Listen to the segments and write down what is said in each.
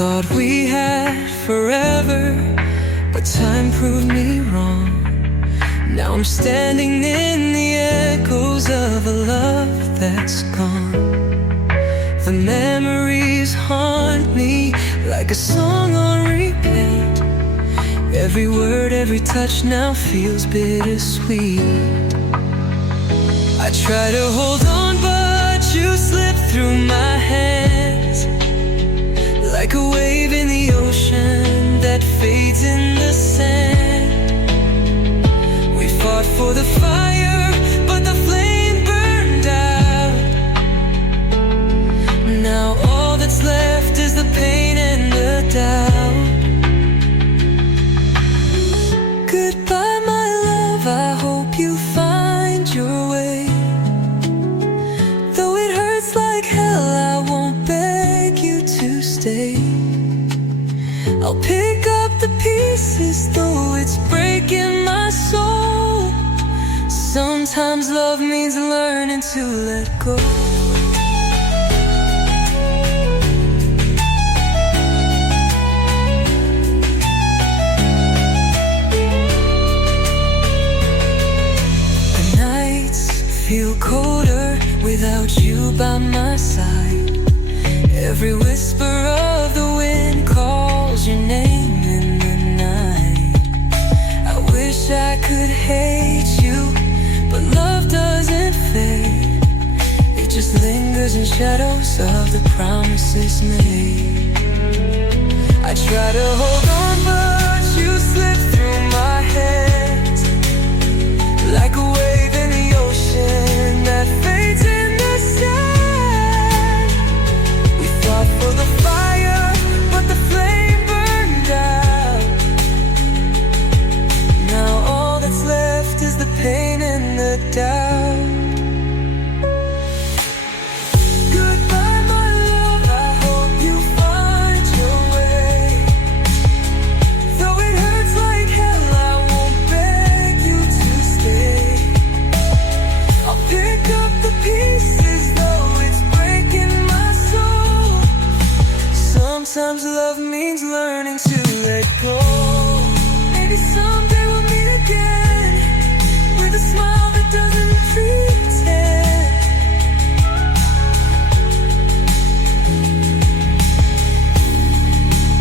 thought we had forever, but time proved me wrong. Now I'm standing in the echoes of a love that's gone. The memories haunt me like a song on repeat. Every word, every touch now feels bittersweet. I try to hold on, but you slip through my hands like a wave in the ocean that fades in the sand. We fought for the fire, but the flame burned out. Now all that's left is the pain and the doubt. Goodbye, my love, I hope you find your way. Though it hurts like hell, I won't beg you to stay. I'll pick up the pieces, though it's breaking my soul. Sometimes love means learning to let go. The nights feel colder without you by my side. Every whisper of the wind calls your name in the night. I wish I could hate you, but love doesn't fade. It just lingers in shadows of the promises made. I try to hold on, but you slip through my hands like a wave in the ocean that fades in the sand. We fought for the fire, but the flame burned out. Now all that's left is the pain and the doubt. Goodbye, my love, I hope you find your way. Though it hurts like hell, I won't beg you to stay. I'll pick up the pieces, though it's breaking my soul. Sometimes love means learning to let go. Maybe someday we'll meet again with a smile that doesn't pretend.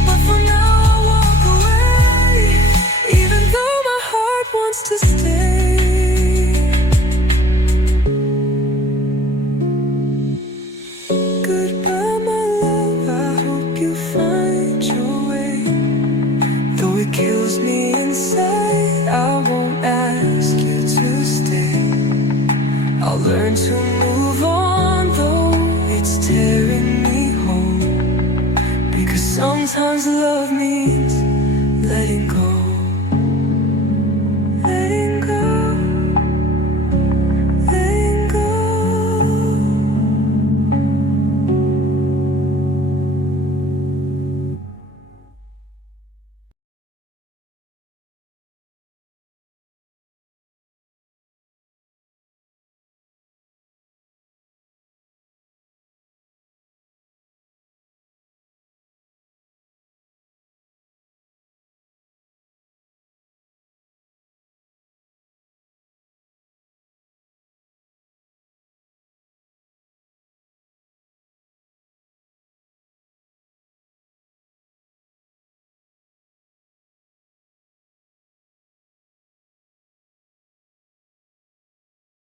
But for now I'll walk away, even though my heart wants to stay. Goodbye, my love, I hope you find your way. Though it kills me inside, I won't ask you to stay. I'll learn to move on, though it's tearing me home. Because sometimes love means